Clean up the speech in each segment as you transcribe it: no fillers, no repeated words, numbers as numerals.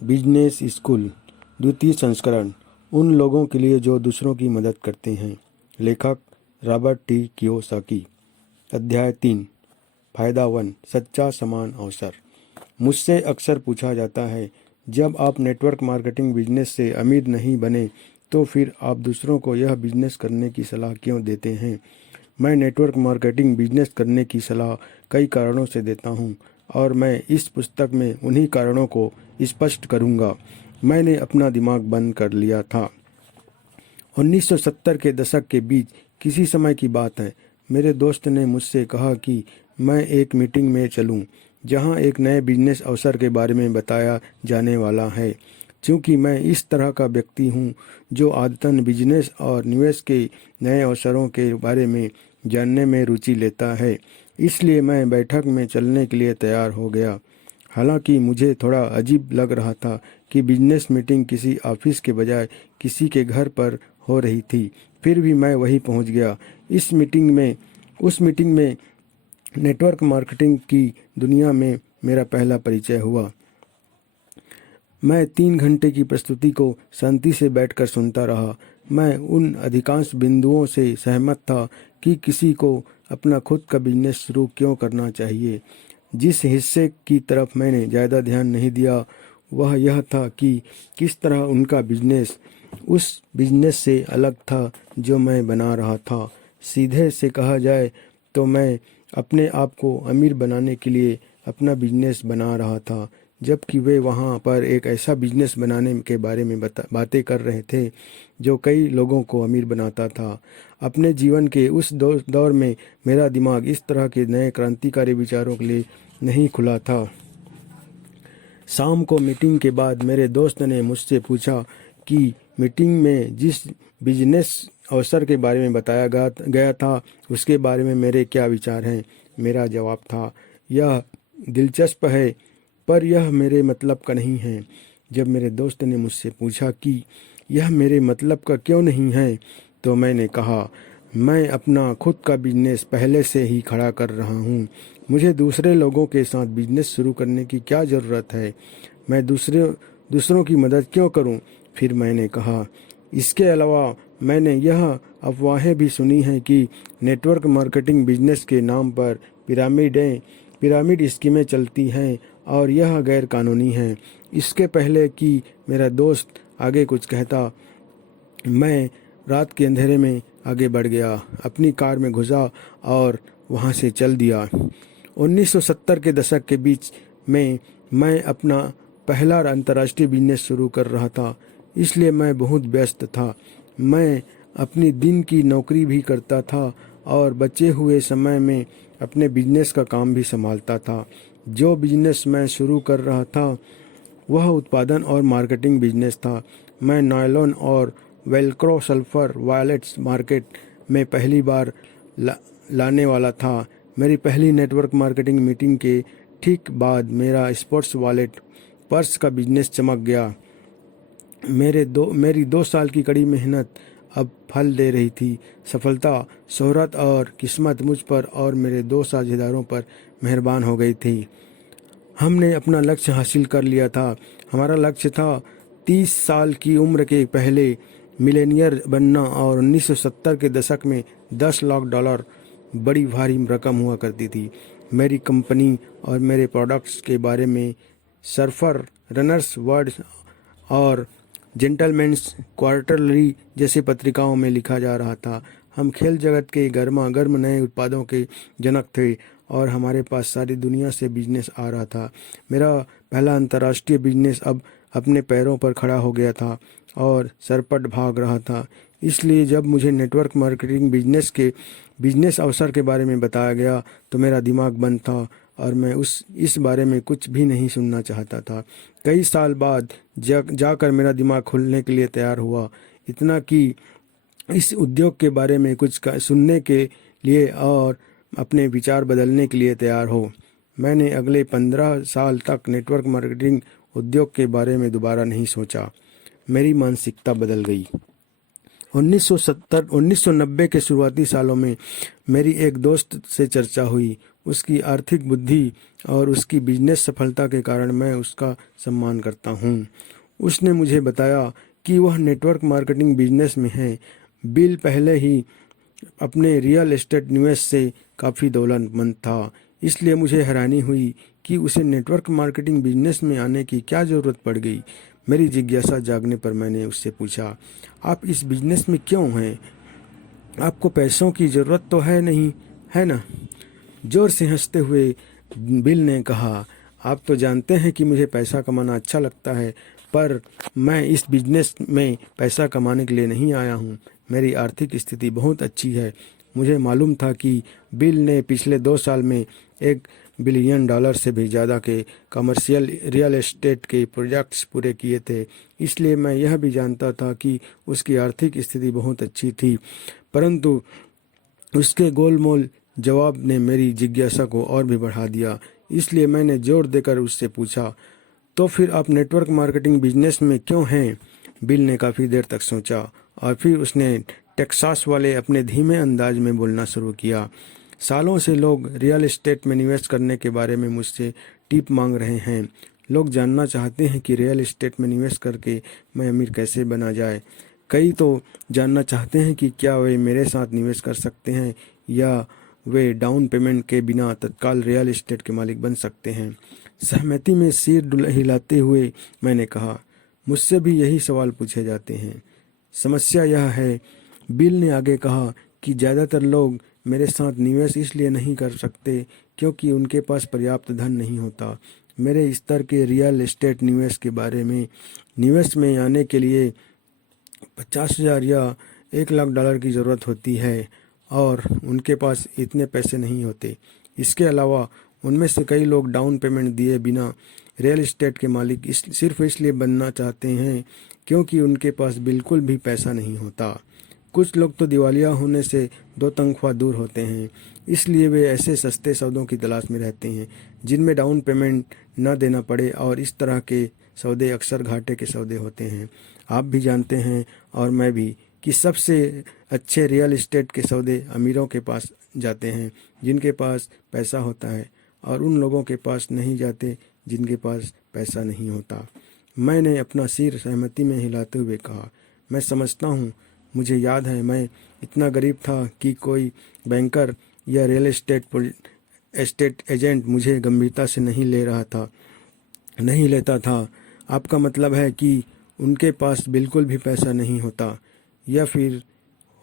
Business school द्वितीय संस्करण उन लोगों के लिए जो दूसरों की मदद करते हैं। लेखक रॉबर्ट टी कियोसाकी। अध्याय 3 फायदा 1 सच्चा समान अवसर। मुझसे अक्सर पूछा जाता है, जब आप नेटवर्क मार्केटिंग बिजनेस से अमीर नहीं बने तो फिर आप दूसरों को यह बिजनेस करने की सलाह क्यों देते हैं। मैं नेटवर्क मार्केटिंग बिजनेस करने की सलाह कई कारणों से देता हूं और मैं इस पुस्तक में उन्हीं कारणों को स्पष्ट करूंगा। मैंने अपना दिमाग बंद कर लिया था। 1970 के दशक के बीच किसी समय की बात है। मेरे दोस्त ने मुझसे कहा कि मैं एक मीटिंग में चलूं जहां एक नए बिजनेस अवसर के बारे में बताया जाने वाला है। क्योंकि मैं इस तरह का व्यक्ति हूं जो आदतन बिजनेस और निवेश के नए अवसरों के बारे में जानने में रुचि लेता है, इसलिए मैं बैठक में चलने के लिए तैयार हो गया। हालांकि मुझे थोड़ा अजीब लग रहा था कि बिजनेस मीटिंग किसी ऑफिस के बजाय किसी के घर पर हो रही थी, फिर भी मैं वहीं पहुंच गया। उस मीटिंग में नेटवर्क मार्केटिंग की दुनिया में मेरा पहला परिचय हुआ। मैं 3 घंटे की प्रस्तुति को शांति से बैठकर सुनता रहा। मैं उन अधिकांश बिंदुओं से सहमत था कि किसी को अपना खुद का बिजनेस शुरू क्यों करना चाहिए। जिस हिस्से की तरफ मैंने ज़्यादा ध्यान नहीं दिया वह यह था कि किस तरह उनका बिजनेस उस बिजनेस से अलग था जो मैं बना रहा था। सीधे से कहा जाए तो मैं अपने आप को अमीर बनाने के लिए अपना बिजनेस बना रहा था, जबकि वे वहाँ पर एक ऐसा बिजनेस बनाने के बारे में बातें कर रहे थे जो कई लोगों को अमीर बनाता था। अपने जीवन के उस दौर में मेरा दिमाग इस तरह के नए क्रांतिकारी विचारों के लिए नहीं खुला था। शाम को मीटिंग के बाद मेरे दोस्त ने मुझसे पूछा कि मीटिंग में जिस बिजनेस अवसर के बारे में बताया गया था उसके बारे में मेरे क्या विचार हैं। मेरा जवाब था, यह दिलचस्प है पर यह मेरे मतलब का नहीं है। जब मेरे दोस्त ने मुझसे पूछा कि यह मेरे मतलब का क्यों नहीं है, तो मैंने कहा, मैं अपना खुद का बिजनेस पहले से ही खड़ा कर रहा हूँ। मुझे दूसरे लोगों के साथ बिजनेस शुरू करने की क्या ज़रूरत है। मैं दूसरों की मदद क्यों करूँ। फिर मैंने कहा, इसके अलावा मैंने यह अफवाहें भी सुनी हैं कि नेटवर्क मार्केटिंग बिजनेस के नाम पर पिरामिड स्कीमें चलती हैं और यह गैर कानूनी है। इसके पहले कि मेरा दोस्त आगे कुछ कहता, मैं रात के अंधेरे में आगे बढ़ गया, अपनी कार में घुसा और वहां से चल दिया। 1970 के दशक के बीच में मैं अपना पहला अंतर्राष्ट्रीय बिजनेस शुरू कर रहा था, इसलिए मैं बहुत व्यस्त था। मैं अपनी दिन की नौकरी भी करता था और बचे हुए समय में अपने बिजनेस का काम भी संभालता था। जो बिजनेस मैं शुरू कर रहा था वह उत्पादन और मार्केटिंग बिजनेस था। मैं नायलॉन और वेलक्रो सल्फर वॉलेट्स मार्केट में पहली बार लाने वाला था। मेरी पहली नेटवर्क मार्केटिंग मीटिंग के ठीक बाद मेरा स्पोर्ट्स वॉलेट पर्स का बिजनेस चमक गया। मेरी 2 साल की कड़ी मेहनत अब फल दे रही थी। सफलता, शोहरत और किस्मत मुझ पर और मेरे 2 साझेदारों पर मेहरबान हो गई थी। हमने अपना लक्ष्य हासिल कर लिया था। हमारा लक्ष्य था 30 साल की उम्र के पहले मिलेनियर बनना और 1970 के दशक में $10 लाख बड़ी भारी रकम हुआ करती थी। मेरी कंपनी और मेरे प्रोडक्ट्स के बारे में सर्फर, रनर्स वर्ल्ड और जेंटलमैन्स क्वार्टरली जैसे पत्रिकाओं में लिखा जा रहा था। हम खेल जगत के गर्मा गर्म नए उत्पादों के जनक थे और हमारे पास सारी दुनिया से बिजनेस आ रहा था। मेरा पहला अंतर्राष्ट्रीय बिजनेस अब अपने पैरों पर खड़ा हो गया था और सरपट भाग रहा था। इसलिए जब मुझे नेटवर्क मार्केटिंग बिजनेस अवसर के बारे में बताया गया तो मेरा दिमाग बंद था और मैं इस बारे में कुछ भी नहीं सुनना चाहता था। कई साल बाद जाकर मेरा दिमाग खुलने के लिए तैयार हुआ, इतना कि इस उद्योग के बारे में कुछ सुनने के लिए और अपने विचार बदलने के लिए तैयार हो। मैंने अगले 15 साल तक नेटवर्क मार्केटिंग उद्योग के बारे में दोबारा नहीं सोचा। मेरी मानसिकता बदल गई। 1990 के शुरुआती सालों में मेरी एक दोस्त से चर्चा हुई। उसकी आर्थिक बुद्धि और उसकी बिजनेस सफलता के कारण मैं उसका सम्मान करता हूँ। उसने मुझे बताया कि वह नेटवर्क मार्केटिंग बिजनेस में है। बिल पहले ही अपने रियल एस्टेट निवेश से काफ़ी दौलतमंद था, इसलिए मुझे हैरानी हुई कि उसे नेटवर्क मार्केटिंग बिजनेस में आने की क्या ज़रूरत पड़ गई। मेरी जिज्ञासा जागने पर मैंने उससे पूछा, आप इस बिजनेस में क्यों हैं? आपको पैसों की ज़रूरत तो है नहीं, है ना? जोर से हंसते हुए बिल ने कहा, आप तो जानते हैं कि मुझे पैसा कमाना अच्छा लगता है, पर मैं इस बिजनेस में पैसा कमाने के लिए नहीं आया हूँ। मेरी आर्थिक स्थिति बहुत अच्छी है। मुझे मालूम था कि बिल ने पिछले 2 साल में $1 बिलियन से भी ज़्यादा के कमर्शियल रियल एस्टेट के प्रोजेक्ट्स पूरे किए थे, इसलिए मैं यह भी जानता था कि उसकी आर्थिक स्थिति बहुत अच्छी थी। परंतु उसके गोलमोल जवाब ने मेरी जिज्ञासा को और भी बढ़ा दिया, इसलिए मैंने जोर देकर उससे पूछा, तो फिर आप नेटवर्क मार्केटिंग बिजनेस में क्यों हैं? बिल ने काफ़ी देर तक सोचा और फिर उसने टेक्सास वाले अपने धीमे अंदाज में बोलना शुरू किया। सालों से लोग रियल एस्टेट में निवेश करने के बारे में मुझसे टिप मांग रहे हैं। लोग जानना चाहते हैं कि रियल एस्टेट में निवेश करके मैं अमीर कैसे बना जाए। कई तो जानना चाहते हैं कि क्या वे मेरे साथ निवेश कर सकते हैं या वे डाउन पेमेंट के बिना तत्काल रियल एस्टेट के मालिक बन सकते हैं। सहमति में सिर हिलाते हुए मैंने कहा, मुझसे भी यही सवाल पूछे जाते हैं। समस्या यह है, बिल ने आगे कहा, कि ज़्यादातर लोग मेरे साथ निवेश इसलिए नहीं कर सकते क्योंकि उनके पास पर्याप्त धन नहीं होता। मेरे स्तर के रियल एस्टेट निवेश में आने के लिए 50,000 या $1 लाख की ज़रूरत होती है और उनके पास इतने पैसे नहीं होते। इसके अलावा उनमें से कई लोग डाउन पेमेंट दिए बिना रियल एस्टेट के मालिक सिर्फ इसलिए बनना चाहते हैं क्योंकि उनके पास बिल्कुल भी पैसा नहीं होता। कुछ लोग तो दिवालिया होने से दो तनख्वाह दूर होते हैं, इसलिए वे ऐसे सस्ते सौदों की तलाश में रहते हैं जिनमें डाउन पेमेंट न देना पड़े, और इस तरह के सौदे अक्सर घाटे के सौदे होते हैं। आप भी जानते हैं और मैं भी कि सबसे अच्छे रियल एस्टेट के सौदे अमीरों के पास जाते हैं जिनके पास पैसा होता है, और उन लोगों के पास नहीं जाते जिनके पास पैसा नहीं होता। मैंने अपना सिर सहमति में हिलाते हुए कहा, मैं समझता हूँ। मुझे याद है मैं इतना गरीब था कि कोई बैंकर या रियल एस्टेट एजेंट मुझे गंभीरता से नहीं लेता था। आपका मतलब है कि उनके पास बिल्कुल भी पैसा नहीं होता, या फिर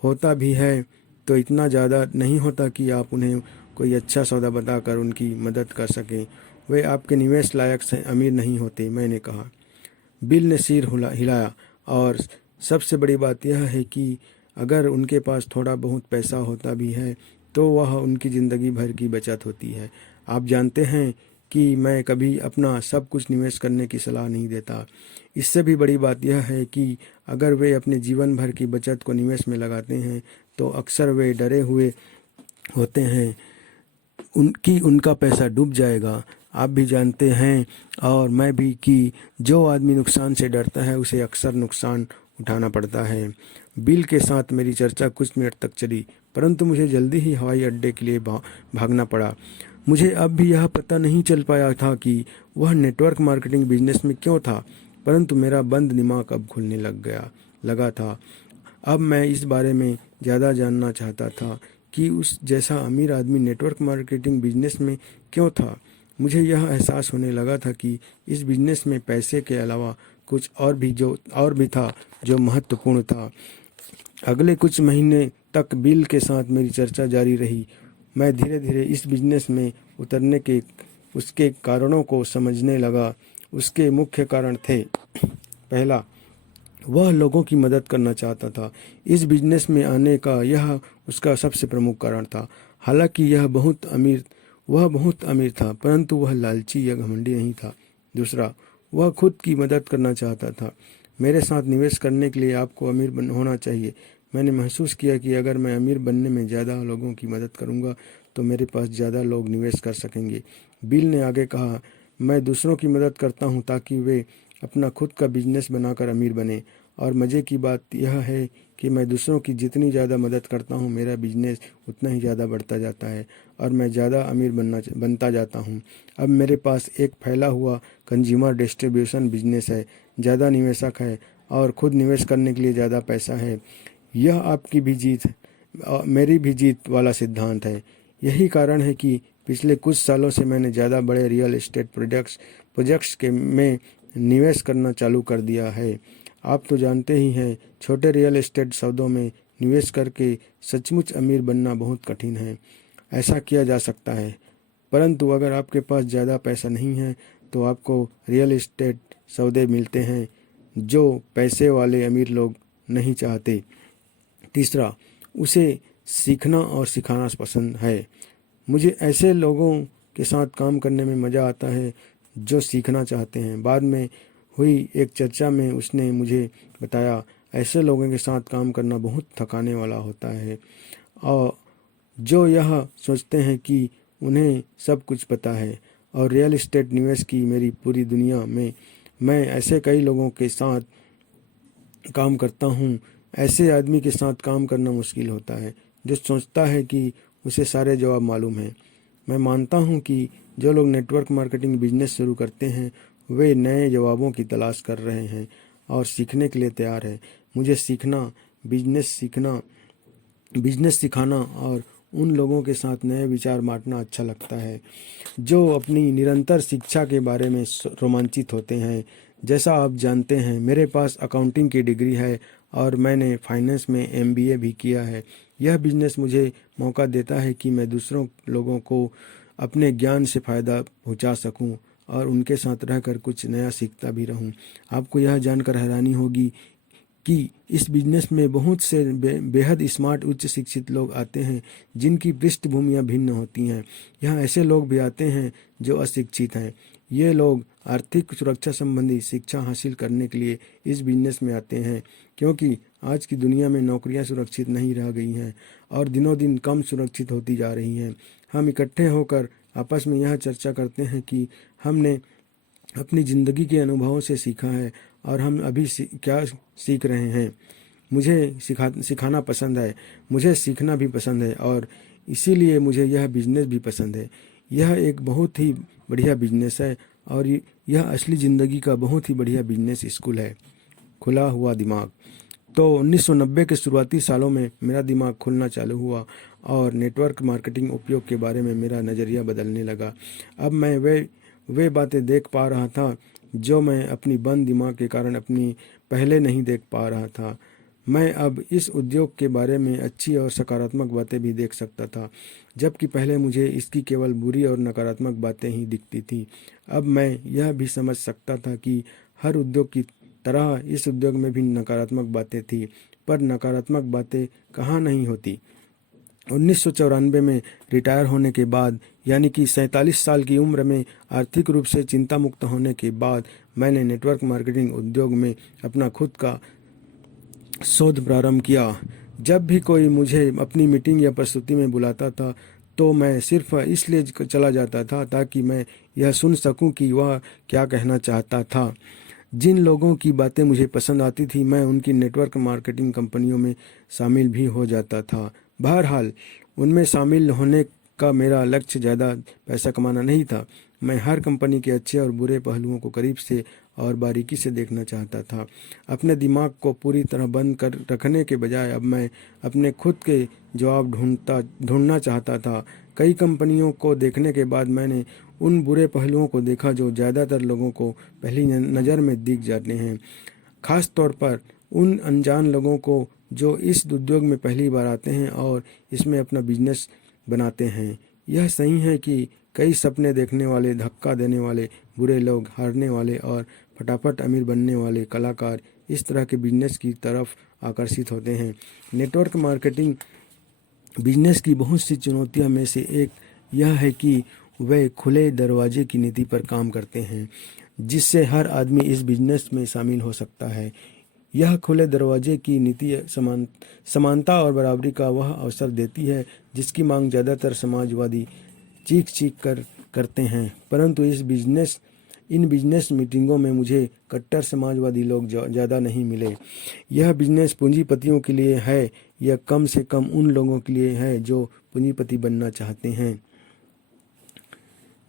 होता भी है तो इतना ज़्यादा नहीं होता कि आप उन्हें कोई अच्छा सौदा बताकर उनकी मदद कर सकें। वे आपके निवेश लायक से अमीर नहीं होते, मैंने कहा। बिल ने सिर हिलाया, और सबसे बड़ी बात यह है कि अगर उनके पास थोड़ा बहुत पैसा होता भी है तो वह उनकी ज़िंदगी भर की बचत होती है। आप जानते हैं कि मैं कभी अपना सब कुछ निवेश करने की सलाह नहीं देता। इससे भी बड़ी बात यह है कि अगर वे अपने जीवन भर की बचत को निवेश में लगाते हैं तो अक्सर वे डरे हुए होते हैं उनका पैसा डूब जाएगा। आप भी जानते हैं और मैं भी कि जो आदमी नुकसान से डरता है उसे अक्सर नुकसान उठाना पड़ता है। बिल के साथ मेरी चर्चा कुछ मिनट तक चली, परंतु मुझे जल्दी ही हवाई अड्डे के लिए भागना पड़ा। मुझे अब भी यह पता नहीं चल पाया था कि वह नेटवर्क मार्केटिंग बिजनेस में क्यों था, परंतु मेरा बंद दिमाग अब खुलने लगा था। अब मैं इस बारे में ज़्यादा जानना चाहता था कि उस जैसा अमीर आदमी नेटवर्क मार्केटिंग बिजनेस में क्यों था। मुझे यह एहसास होने लगा था कि इस बिजनेस में पैसे के अलावा कुछ और भी था जो महत्वपूर्ण था। अगले कुछ महीने तक बिल के साथ मेरी चर्चा जारी रही। मैं धीरे धीरे इस बिजनेस में उतरने के उसके कारणों को समझने लगा। उसके मुख्य कारण थे, पहला, वह लोगों की मदद करना चाहता था। इस बिजनेस में आने का यह उसका सबसे प्रमुख कारण था। हालांकि वह बहुत अमीर था, परंतु वह लालची या घमंडी नहीं था। दूसरा, वह खुद की मदद करना चाहता था। मेरे साथ निवेश करने के लिए आपको अमीर होना चाहिए। मैंने महसूस किया कि अगर मैं अमीर बनने में ज़्यादा लोगों की मदद करूंगा तो मेरे पास ज़्यादा लोग निवेश कर सकेंगे। बिल ने आगे कहा, मैं दूसरों की मदद करता हूं ताकि वे अपना खुद का बिजनेस बनाकर अमीर बने। और मज़े की बात यह है कि मैं दूसरों की जितनी ज़्यादा मदद करता हूँ, मेरा बिजनेस उतना ही ज़्यादा बढ़ता जाता है और मैं ज़्यादा अमीर बनता जाता हूँ। अब मेरे पास एक फैला हुआ कंज्यूमर डिस्ट्रीब्यूशन बिजनेस है, ज़्यादा निवेशक है और खुद निवेश करने के लिए ज़्यादा पैसा है। यह आपकी भी जीत मेरी भी जीत वाला सिद्धांत है। यही कारण है कि पिछले कुछ सालों से मैंने ज़्यादा बड़े रियल एस्टेट प्रोजेक्ट्स के में निवेश करना चालू कर दिया है। आप तो जानते ही हैं, छोटे रियल एस्टेट सौदों में निवेश करके सचमुच अमीर बनना बहुत कठिन है। ऐसा किया जा सकता है, परंतु अगर आपके पास ज़्यादा पैसा नहीं है तो आपको रियल एस्टेट सौदे मिलते हैं जो पैसे वाले अमीर लोग नहीं चाहते। तीसरा, उसे सीखना और सिखाना पसंद है। मुझे ऐसे लोगों के साथ काम करने में मज़ा आता है जो सीखना चाहते हैं। बाद में हुई एक चर्चा में उसने मुझे बताया, ऐसे लोगों के साथ काम करना बहुत थकाने वाला होता है और जो यह सोचते हैं कि उन्हें सब कुछ पता है। और रियल एस्टेट निवेश की मेरी पूरी दुनिया में मैं ऐसे कई लोगों के साथ काम करता हूँ। ऐसे आदमी के साथ काम करना मुश्किल होता है जो सोचता है कि उसे सारे जवाब मालूम हैं। मैं मानता हूँ कि जो लोग नेटवर्क मार्केटिंग बिजनेस शुरू करते हैं वे नए जवाबों की तलाश कर रहे हैं और सीखने के लिए तैयार है। मुझे बिजनेस सिखाना और उन लोगों के साथ नए विचार बांटना अच्छा लगता है जो अपनी निरंतर शिक्षा के बारे में रोमांचित होते हैं। जैसा आप जानते हैं, मेरे पास अकाउंटिंग की डिग्री है और मैंने फाइनेंस में MBA भी किया है। यह बिजनेस मुझे मौका देता है कि मैं दूसरों लोगों को अपने ज्ञान से फ़ायदा पहुंचा सकूं और उनके साथ रहकर कुछ नया सीखता भी रहूं। आपको यह जानकर हैरानी होगी कि इस बिजनेस में बहुत से बेहद स्मार्ट उच्च शिक्षित लोग आते हैं जिनकी पृष्ठभूमियाँ भिन्न होती हैं। यहाँ ऐसे लोग भी आते हैं जो अशिक्षित हैं। ये लोग आर्थिक सुरक्षा संबंधी शिक्षा हासिल करने के लिए इस बिजनेस में आते हैं, क्योंकि आज की दुनिया में नौकरियां सुरक्षित नहीं रह गई हैं और दिनों दिन कम सुरक्षित होती जा रही हैं। हम इकट्ठे होकर आपस में यह चर्चा करते हैं कि हमने अपनी ज़िंदगी के अनुभवों से सीखा है और हम अभी क्या सीख रहे हैं। मुझे सिखाना पसंद है, मुझे सीखना भी पसंद है और इसीलिए मुझे यह बिजनेस भी पसंद है। यह एक बहुत ही बढ़िया बिजनेस है और यह असली ज़िंदगी का बहुत ही बढ़िया बिजनेस स्कूल है। खुला हुआ दिमाग। तो 1990 के शुरुआती सालों में मेरा दिमाग खुलना चालू हुआ और नेटवर्क मार्केटिंग उपयोग के बारे में मेरा नज़रिया बदलने लगा। अब मैं वे बातें देख पा रहा था जो मैं अपनी बंद दिमाग के कारण अपनी पहले नहीं देख पा रहा था। मैं अब इस उद्योग के बारे में अच्छी और सकारात्मक बातें भी देख सकता था, जबकि पहले मुझे इसकी केवल बुरी और नकारात्मक बातें ही दिखती थी। अब मैं यह भी समझ सकता था कि हर उद्योग की तरह इस उद्योग में भी नकारात्मक बातें थी, पर नकारात्मक बातें कहाँ नहीं होती। 1994 में रिटायर होने के बाद, यानी कि 47 साल की उम्र में आर्थिक रूप से चिंता मुक्त होने के बाद, मैंने नेटवर्क मार्केटिंग उद्योग में अपना खुद का शोध प्रारंभ किया। जब भी कोई मुझे अपनी मीटिंग या प्रस्तुति में बुलाता था तो मैं सिर्फ इसलिए चला जाता था ताकि मैं यह सुन सकूं कि वह क्या कहना चाहता था। जिन लोगों की बातें मुझे पसंद आती थी मैं उनकी नेटवर्क मार्केटिंग कंपनियों में शामिल भी हो जाता था। बहरहाल, उनमें शामिल होने का मेरा लक्ष्य ज़्यादा पैसा कमाना नहीं था। मैं हर कंपनी के अच्छे और बुरे पहलुओं को करीब से और बारीकी से देखना चाहता था। अपने दिमाग को पूरी तरह बंद कर रखने के बजाय अब मैं अपने खुद के जवाब ढूंढना चाहता था। कई कंपनियों को देखने के बाद मैंने उन बुरे पहलुओं को देखा जो ज़्यादातर लोगों को पहली नज़र में दिख जाते हैं, खास तौर पर उन अनजान लोगों को जो इस उद्योग में पहली बार आते हैं और इसमें अपना बिजनेस बनाते हैं। यह सही है कि कई सपने देखने वाले, धक्का देने वाले, बुरे लोग, हारने वाले और फटाफट अमीर बनने वाले कलाकार इस तरह के बिजनेस की तरफ आकर्षित होते हैं। नेटवर्क मार्केटिंग बिजनेस की बहुत सी चुनौतियों में से एक यह है कि वे खुले दरवाजे की नीति पर काम करते हैं, जिससे हर आदमी इस बिजनेस में शामिल हो सकता है। यह खुले दरवाजे की नीति समानता और बराबरी का वह अवसर देती है जिसकी मांग ज़्यादातर समाजवादी चीख कर करते हैं, परंतु इन बिजनेस मीटिंगों में मुझे कट्टर समाजवादी लोग ज़्यादा नहीं मिले। यह बिजनेस पूंजीपतियों के लिए है या कम से कम उन लोगों के लिए है जो पूंजीपति बनना चाहते हैं।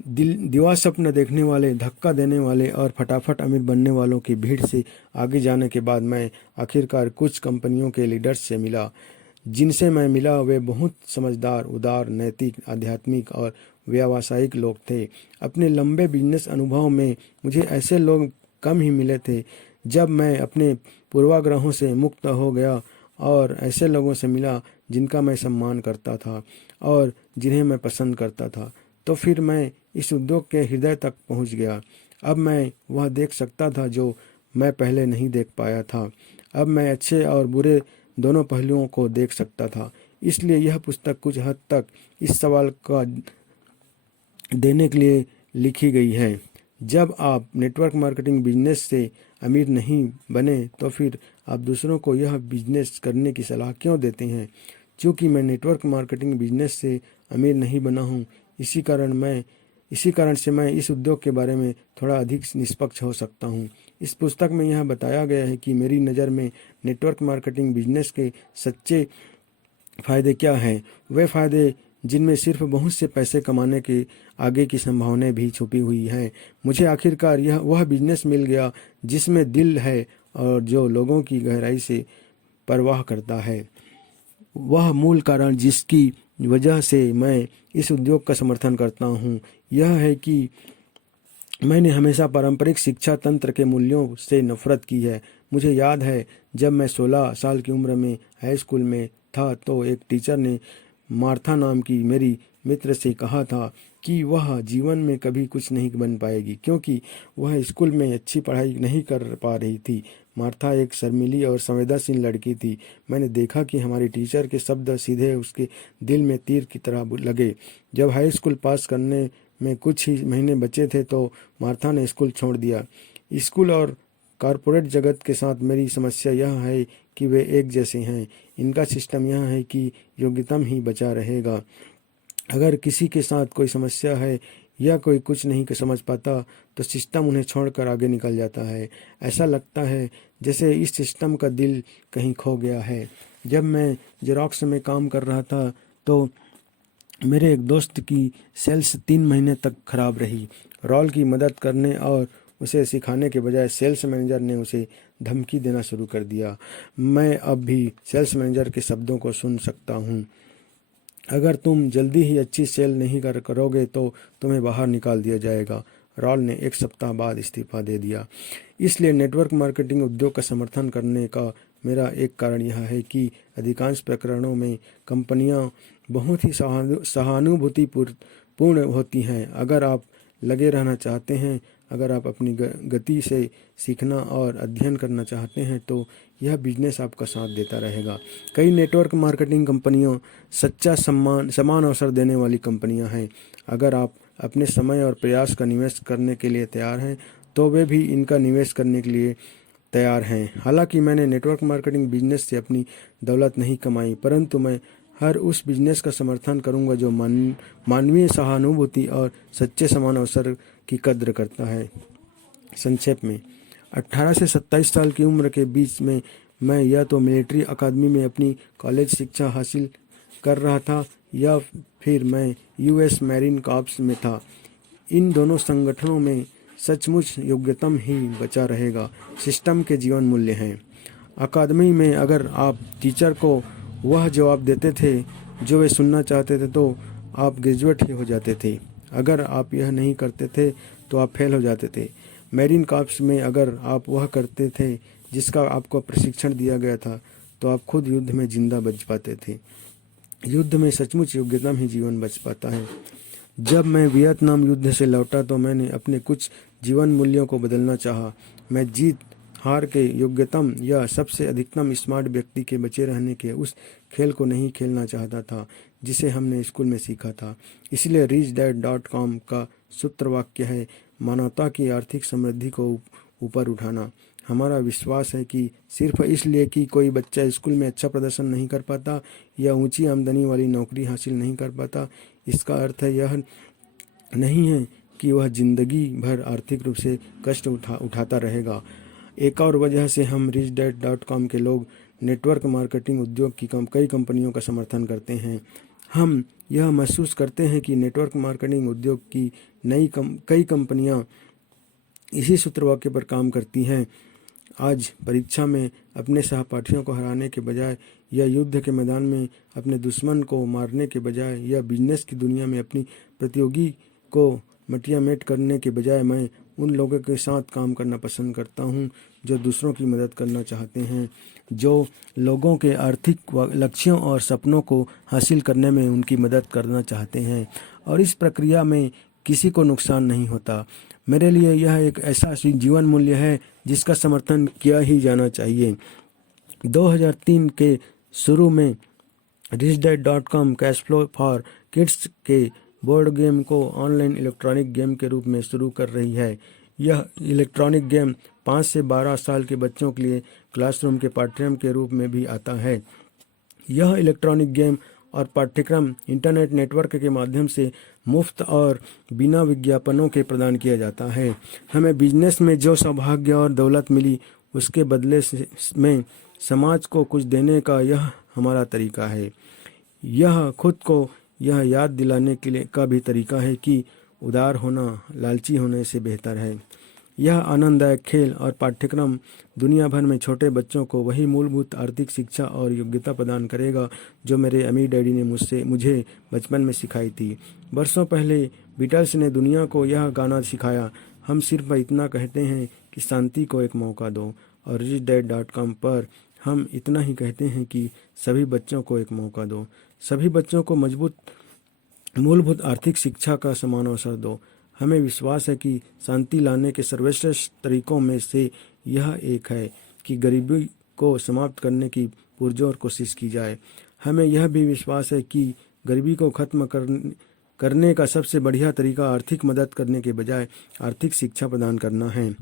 दीवार स्वप्न देखने वाले, धक्का देने वाले और फटाफट अमीर बनने वालों की भीड़ से आगे जाने के बाद मैं आखिरकार कुछ कंपनियों के लीडर्स से मिला। जिनसे मैं मिला वे बहुत समझदार, उदार, नैतिक, आध्यात्मिक और व्यावसायिक लोग थे। अपने लंबे बिजनेस अनुभव में मुझे ऐसे लोग कम ही मिले थे। जब मैं अपने पूर्वाग्रहों से मुक्त हो गया और ऐसे लोगों से मिला जिनका मैं सम्मान करता था और जिन्हें मैं पसंद करता था, तो फिर मैं इस उद्योग के हृदय तक पहुंच गया। अब मैं वह देख सकता था जो मैं पहले नहीं देख पाया था। अब मैं अच्छे और बुरे दोनों पहलुओं को देख सकता था। इसलिए यह पुस्तक कुछ हद तक इस सवाल का देने के लिए लिखी गई है। जब आप नेटवर्क मार्केटिंग बिजनेस से अमीर नहीं बने तो फिर आप दूसरों को यह बिजनेस करने की सलाह क्यों देते हैं? क्योंकि मैं नेटवर्क मार्केटिंग बिजनेस से अमीर नहीं बना हूँ, इसी कारण से मैं इस उद्योग के बारे में थोड़ा अधिक निष्पक्ष हो सकता हूँ। इस पुस्तक में यह बताया गया है कि मेरी नज़र में नेटवर्क मार्केटिंग बिजनेस के सच्चे फ़ायदे क्या हैं। वे फ़ायदे जिनमें सिर्फ बहुत से पैसे कमाने के आगे की संभावनाएं भी छुपी हुई हैं। मुझे आखिरकार यह वह बिजनेस मिल गया जिसमें दिल है और जो लोगों की गहराई से परवाह करता है। वह मूल कारण जिसकी वजह से मैं इस उद्योग का समर्थन करता हूँ यह है कि मैंने हमेशा पारंपरिक शिक्षा तंत्र के मूल्यों से नफरत की है। मुझे याद है जब मैं 16 साल की उम्र में हाई स्कूल में था तो एक टीचर ने मार्था नाम की मेरी मित्र से कहा था कि वह जीवन में कभी कुछ नहीं बन पाएगी क्योंकि वह स्कूल में अच्छी पढ़ाई नहीं कर पा रही थी। मार्था एक शर्मीली और संवेदनशील लड़की थी। मैंने देखा कि हमारी टीचर के शब्द सीधे उसके दिल में तीर की तरह लगे। जब हाई स्कूल पास करने में कुछ ही महीने बचे थे तो मार्था ने स्कूल छोड़ दिया। स्कूल और कॉरपोरेट जगत के साथ मेरी समस्या यह है कि वे एक जैसे हैं। इनका सिस्टम यह है कि योग्यता ही बचा रहेगा। अगर किसी के साथ कोई समस्या है या कोई कुछ नहीं समझ पाता तो सिस्टम उन्हें छोड़कर आगे निकल जाता है। ऐसा लगता है जैसे इस सिस्टम का दिल कहीं खो गया है। जब मैं जेरोक्स में काम कर रहा था तो मेरे एक दोस्त की सेल्स 3 महीने तक खराब रही। रॉल की मदद करने और उसे सिखाने के बजाय सेल्स मैनेजर ने उसे धमकी देना शुरू कर दिया। मैं अब भी सेल्स मैनेजर के शब्दों को सुन सकता हूँ, अगर तुम जल्दी ही अच्छी सेल नहीं करोगे तो तुम्हें बाहर निकाल दिया जाएगा। रॉल ने 1 सप्ताह बाद इस्तीफा दे दिया। इसलिए नेटवर्क मार्केटिंग उद्योग का समर्थन करने का मेरा एक कारण यह है कि अधिकांश प्रकरणों में कंपनियां बहुत ही सहानुभूतिपूर्ण होती हैं। अगर आप लगे रहना चाहते हैं, अगर आप अपनी गति से सीखना और अध्ययन करना चाहते हैं तो यह बिजनेस आपका साथ देता रहेगा। कई नेटवर्क मार्केटिंग कंपनियों सच्चा समान अवसर देने वाली कंपनियां हैं। अगर आप अपने समय और प्रयास का निवेश करने के लिए तैयार हैं तो वे भी इनका निवेश करने के लिए तैयार हैं। हालांकि मैंने नेटवर्क मार्केटिंग बिजनेस से अपनी दौलत नहीं कमाई, परंतु मैं हर उस बिजनेस का समर्थन करूंगा जो मानवीय सहानुभूति और सच्चे समान अवसर की कद्र करता है। संक्षेप में 18 से 27 साल की उम्र के बीच में मैं या तो मिलिट्री अकादमी में अपनी कॉलेज शिक्षा हासिल कर रहा था या फिर मैं यूएस मैरीन कॉर्प्स में था। इन दोनों संगठनों में सचमुच योग्यतम ही बचा रहेगा। सिस्टम के जीवन मूल्य हैं। अकादमी में अगर आप टीचर को वह जवाब देते थे जो वे सुनना चाहते थे तो आप ग्रेजुएट ही हो जाते थे। अगर आप यह नहीं करते थे तो आप फेल हो जाते थे। मैरीन कॉर्प्स में अगर आप वह करते थे जिसका आपको प्रशिक्षण दिया गया था तो आप खुद युद्ध में जिंदा बच पाते थे। युद्ध में सचमुच योग्यता ही जीवन बच पाता है। जब मैं वियतनाम युद्ध से लौटा तो मैंने अपने कुछ जीवन मूल्यों को बदलना चाहा। मैं जीत हार के योग्यतम या सबसे अधिकतम स्मार्ट व्यक्ति के बचे रहने के उस खेल को नहीं खेलना चाहता था जिसे हमने स्कूल में सीखा था। इसलिए richdad.com का सूत्रवाक्य है, मानवता की आर्थिक समृद्धि को ऊपर उठाना। हमारा विश्वास है कि सिर्फ इसलिए कि कोई बच्चा स्कूल में अच्छा प्रदर्शन नहीं कर पाता या ऊंची आमदनी वाली नौकरी हासिल नहीं कर पाता, इसका अर्थ यह नहीं है कि वह जिंदगी भर आर्थिक रूप से कष्ट उठाता रहेगा। एक और वजह से हम RichDad.com के लोग नेटवर्क मार्केटिंग उद्योग की कई कंपनियों का समर्थन करते हैं। हम यह महसूस करते हैं कि नेटवर्क मार्केटिंग उद्योग की कई कंपनियां इसी सूत्रवाक्य पर काम करती हैं। आज परीक्षा में अपने सहपाठियों को हराने के बजाय या युद्ध के मैदान में अपने दुश्मन को मारने के बजाय या बिजनेस की दुनिया में अपनी प्रतियोगी को मटियामेट करने के बजाय मैं उन लोगों के साथ काम करना पसंद करता हूं जो दूसरों की मदद करना चाहते हैं, जो लोगों के आर्थिक लक्ष्यों और सपनों को हासिल करने में उनकी मदद करना चाहते हैं और इस प्रक्रिया में किसी को नुकसान नहीं होता। मेरे लिए यह एक ऐसा जीवन मूल्य है जिसका समर्थन किया ही जाना चाहिए। 2003 के शुरू में RichDad.com cash flow for kids के बोर्ड गेम को ऑनलाइन इलेक्ट्रॉनिक गेम के रूप में शुरू कर रही है। यह इलेक्ट्रॉनिक गेम 5 से 12 साल के बच्चों के लिए क्लासरूम के पाठ्यक्रम के रूप में भी आता है। यह इलेक्ट्रॉनिक गेम और पाठ्यक्रम इंटरनेट नेटवर्क के माध्यम से मुफ्त और बिना विज्ञापनों के प्रदान किया जाता है। हमें बिजनेस में जो सौभाग्य और दौलत मिली उसके बदले में समाज को कुछ देने का यह हमारा तरीका है। यह खुद को यह याद दिलाने के लिए का भी तरीका है कि उदार होना लालची होने से बेहतर है। यह आनंददायक खेल और पाठ्यक्रम दुनिया भर में छोटे बच्चों को वही मूलभूत आर्थिक शिक्षा और योग्यता प्रदान करेगा जो मेरे अमीर डैडी ने मुझे बचपन में सिखाई थी। वर्षों पहले बीटल्स ने दुनिया को यह गाना सिखाया, हम सिर्फ इतना कहते हैं कि शांति को एक मौका दो, और RichDad.com पर हम इतना ही कहते हैं कि सभी बच्चों को एक मौका दो, सभी बच्चों को मूलभूत आर्थिक शिक्षा का समान अवसर दो। हमें विश्वास है कि शांति लाने के सर्वश्रेष्ठ तरीकों में से यह एक है कि गरीबी को समाप्त करने की पुरजोर कोशिश की जाए। हमें यह भी विश्वास है कि गरीबी को खत्म करने का सबसे बढ़िया तरीका आर्थिक मदद करने के बजाय आर्थिक शिक्षा प्रदान करना है।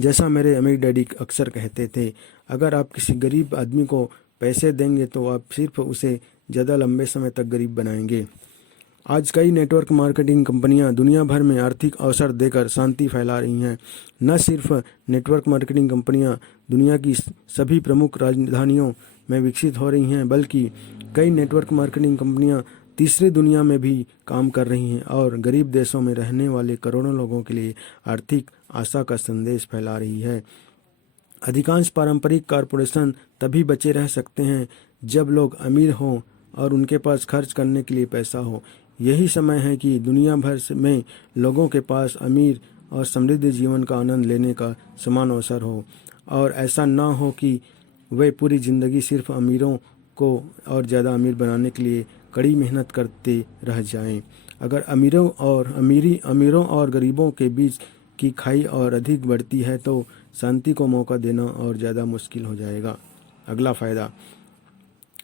जैसा मेरे अमीर डैडी अक्सर कहते थे, अगर आप किसी गरीब आदमी को पैसे देंगे तो आप सिर्फ उसे ज़्यादा लंबे समय तक गरीब बनाएंगे। आज कई नेटवर्क मार्केटिंग कंपनियां दुनिया भर में आर्थिक अवसर देकर शांति फैला रही हैं। न सिर्फ नेटवर्क मार्केटिंग कंपनियां दुनिया की सभी प्रमुख राजधानियों में विकसित हो रही हैं, बल्कि कई नेटवर्क मार्केटिंग कंपनियां तीसरी दुनिया में भी काम कर रही हैं और गरीब देशों में रहने वाले करोड़ों लोगों के लिए आर्थिक आशा का संदेश फैला रही है। अधिकांश पारंपरिक कॉरपोरेशन तभी बचे रह सकते हैं जब लोग अमीर हों और उनके पास खर्च करने के लिए पैसा हो। यही समय है कि दुनिया भर में लोगों के पास अमीर और समृद्ध जीवन का आनंद लेने का समान अवसर हो, और ऐसा ना हो कि वे पूरी ज़िंदगी सिर्फ अमीरों को और ज़्यादा अमीर बनाने के लिए कड़ी मेहनत करते रह जाएं। अगर अमीरों और गरीबों के बीच की खाई और अधिक बढ़ती है तो शांति को मौका देना और ज़्यादा मुश्किल हो जाएगा।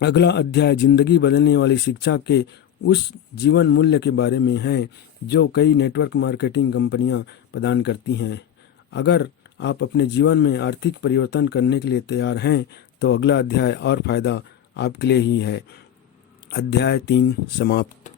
अगला अध्याय जिंदगी बदलने वाली शिक्षा के उस जीवन मूल्य के बारे में है जो कई नेटवर्क मार्केटिंग कंपनियां प्रदान करती हैं। अगर आप अपने जीवन में आर्थिक परिवर्तन करने के लिए तैयार हैं तो अगला अध्याय और फायदा आपके लिए ही है। अध्याय 3 समाप्त।